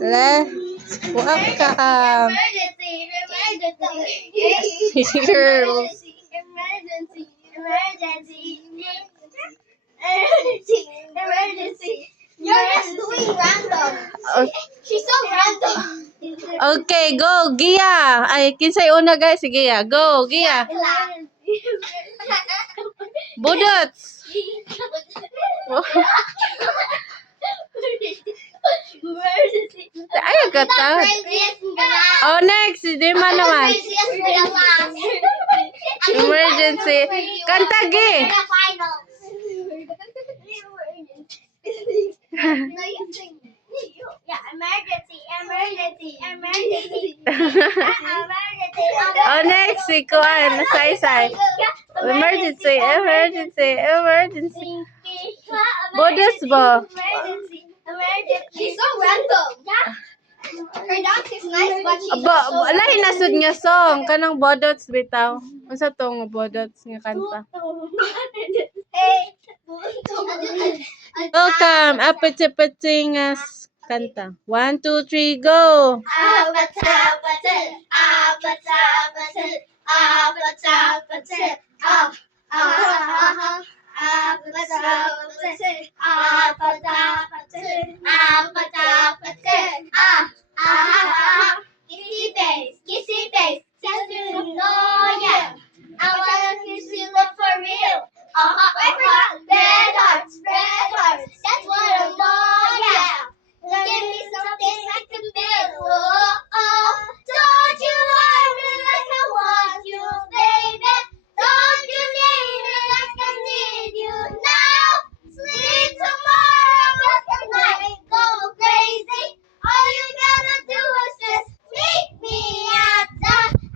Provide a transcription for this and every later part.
Let's welcome Emergency! girls. Emergency! Emergency! Emergency! Emergency! You're just doing random. She's so random. Okay, go, Gia. Ay, kinsay una guys, sige ya. Go, Gia. Budots. Emergency! Ay, gata. Oh, next, di man naman. Emergency. Kanta, Gi. Yeah, emergency, emergency, emergency. Oh, next, si Kuan, say. Emergency, emergency, emergency. Budots ba? Emergency, emergency. She's so random. Yeah. Her dance is nice, but she's Lahi nasud nga song. Kanang Budots bitaw. Unsa tong Budots nga kanta? Hey. Welcome, apete-pete nga kanta. 1, 2, 3, go! Kissy face, kissy face, just to know ya. I wanna kiss you love for real. I forgot red hearts, that's what I know, yeah. Give me something I can feel. Don't you love me like I want you, baby? Don't you need me like I need you now? Sleep tomorrow, but tonight go crazy. All you gotta do is just meet me at the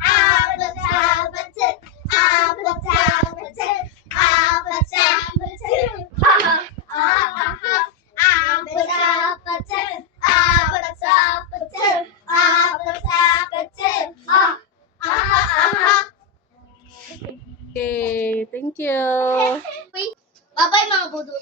Okay, thank you. Bye-bye mga budot.